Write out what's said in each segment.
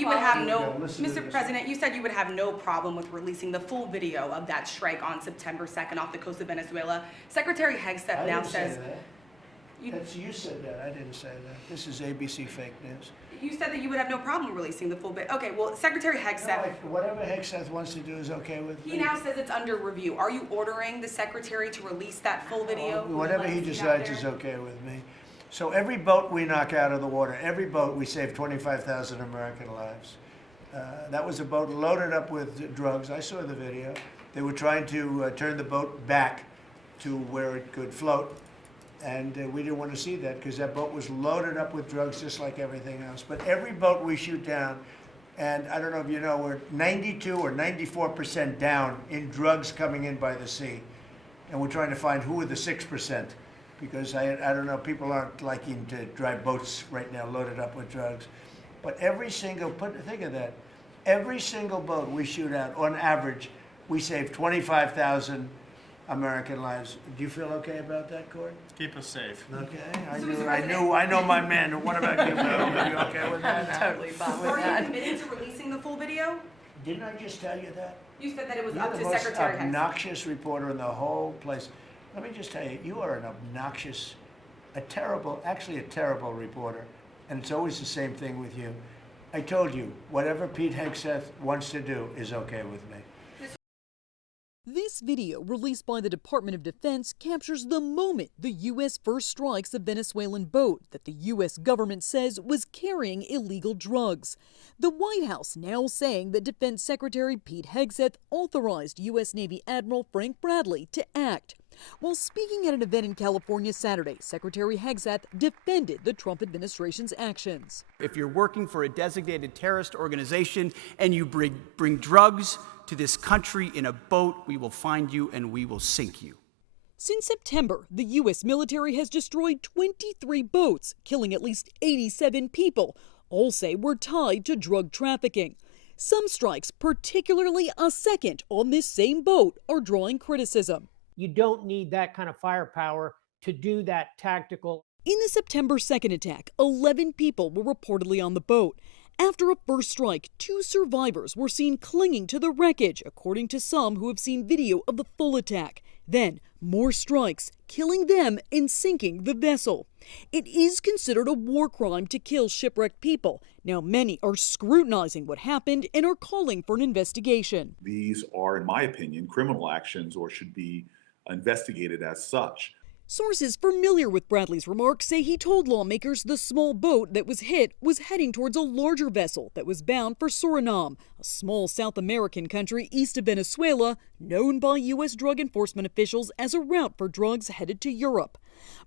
you would have no, Listen to Mr. this. President, you said you would have no problem with releasing the full video of that strike on September 2nd off the coast of Venezuela. Secretary Hegseth now says. You said that. I didn't say that. This is ABC fake news. You said that you would have no problem releasing the full bit. Okay, well, Secretary Hegseth. No, whatever Hegseth wants to do is okay with me. He now says it's under review. Are you ordering the secretary to release that full video? Whatever he decides is okay with me. So every boat we knock out of the water, every boat, we save 25,000 American lives. That was a boat loaded up with drugs. I saw the video. They were trying to turn the boat back to where it could float. And we didn't want to see that because that boat was loaded up with drugs just like everything else. But every boat we shoot down, and I don't know if you know, we're 92 or 94% down in drugs coming in by the sea. And we're trying to find who are the 6%. Because I don't know, people aren't liking to drive boats right now loaded up with drugs. But every single, think of that, every single boat we shoot out, on average, we save 25,000 American lives. Do you feel okay about that, Court? Keep us safe. Okay, I know my man. What about you, Bill? Are you okay with that? I'm totally fine with Are that. you committed to releasing the full video? Didn't I just tell you that? You said that it was You're up the to most Secretary Hegseth. obnoxious reporter in the whole place. Let me just tell you, you are an obnoxious, actually a terrible reporter. And it's always the same thing with you. I told you, whatever Pete Hegseth wants to do is okay with me. This video, released by the Department of Defense, captures the moment the U.S. first strikes a Venezuelan boat that the U.S. government says was carrying illegal drugs. The White House now saying that Defense Secretary Pete Hegseth authorized U.S. Navy Admiral Frank Bradley to act. While speaking at an event in California Saturday, Secretary Hegseth defended the Trump administration's actions. If you're working for a designated terrorist organization and you bring drugs to this country in a boat, we will find you and we will sink you. Since September, the U.S. military has destroyed 23 boats, killing at least 87 people. All say were tied to drug trafficking. Some strikes, particularly a second on this same boat, are drawing criticism. You don't need that kind of firepower to do that tactical. In the September 2nd attack, 11 people were reportedly on the boat. After a first strike, 2 survivors were seen clinging to the wreckage, according to some who have seen video of the full attack. Then, more strikes, killing them and sinking the vessel. It is considered a war crime to kill shipwrecked people. Now, many are scrutinizing what happened and are calling for an investigation. These are, in my opinion, criminal actions or should be investigated as such. Sources familiar with Bradley's remarks say he told lawmakers the small boat that was hit was heading towards a larger vessel that was bound for Suriname, a small South American country east of Venezuela, known by U.S. drug enforcement officials as a route for drugs headed to Europe.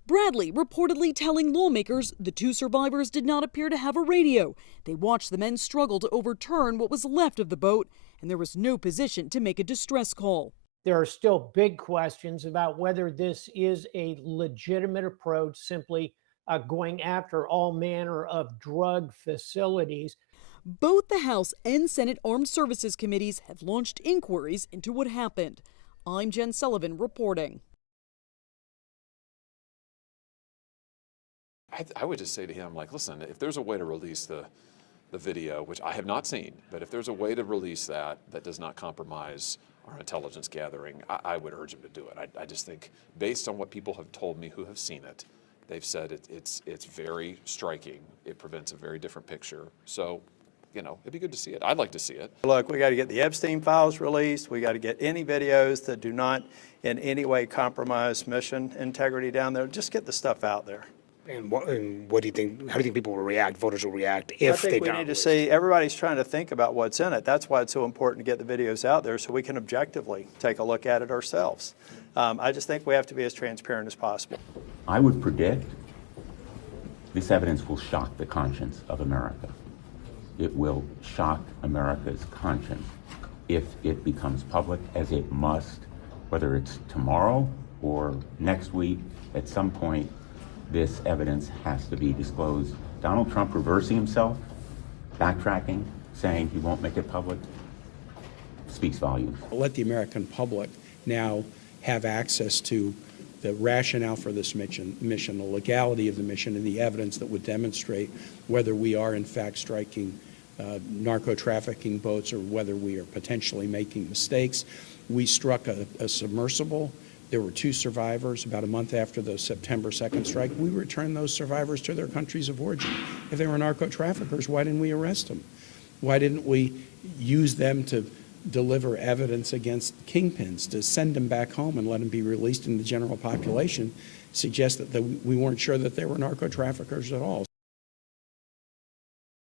Bradley reportedly telling lawmakers the 2 survivors did not appear to have a radio. They watched the men struggle to overturn what was left of the boat, and there was no position to make a distress call. There are still big questions about whether this is a legitimate approach, simply going after all manner of drug facilities. Both the House and Senate Armed Services Committees have launched inquiries into what happened. I'm Jen Sullivan reporting. I would just say to him, like, listen, if there's a way to release the video, which I have not seen, but if there's a way to release that does not compromise our intelligence gathering, I would urge him to do it. I just think, based on what people have told me who have seen it, they've said it's very striking. It presents a very different picture. So, you know, it'd be good to see it. I'd like to see it. Look, we got to get the Epstein files released. We got to get any videos that do not in any way compromise mission integrity down there. Just get the stuff out there. And what do you think? How do you think people will react? Voters will react if they don't? I think we need to see. Everybody's trying to think about what's in it. That's why it's so important to get the videos out there so we can objectively take a look at it ourselves. I just think we have to be as transparent as possible. I would predict this evidence will shock the conscience of America. It will shock America's conscience if it becomes public, as it must, whether it's tomorrow or next week. At some point, this evidence has to be disclosed. Donald Trump reversing himself, backtracking, saying he won't make it public, speaks volumes. Let the American public now have access to the rationale for this mission, the legality of the mission, and the evidence that would demonstrate whether we are in fact striking narco-trafficking boats or whether we are potentially making mistakes. We struck a submersible. There were 2 survivors about a month after the September 2nd strike. We returned those survivors to their countries of origin. If they were narco-traffickers, why didn't we arrest them? Why didn't we use them to deliver evidence against kingpins, to send them back home and let them be released in the general population? Suggest that we weren't sure that they were narco-traffickers at all.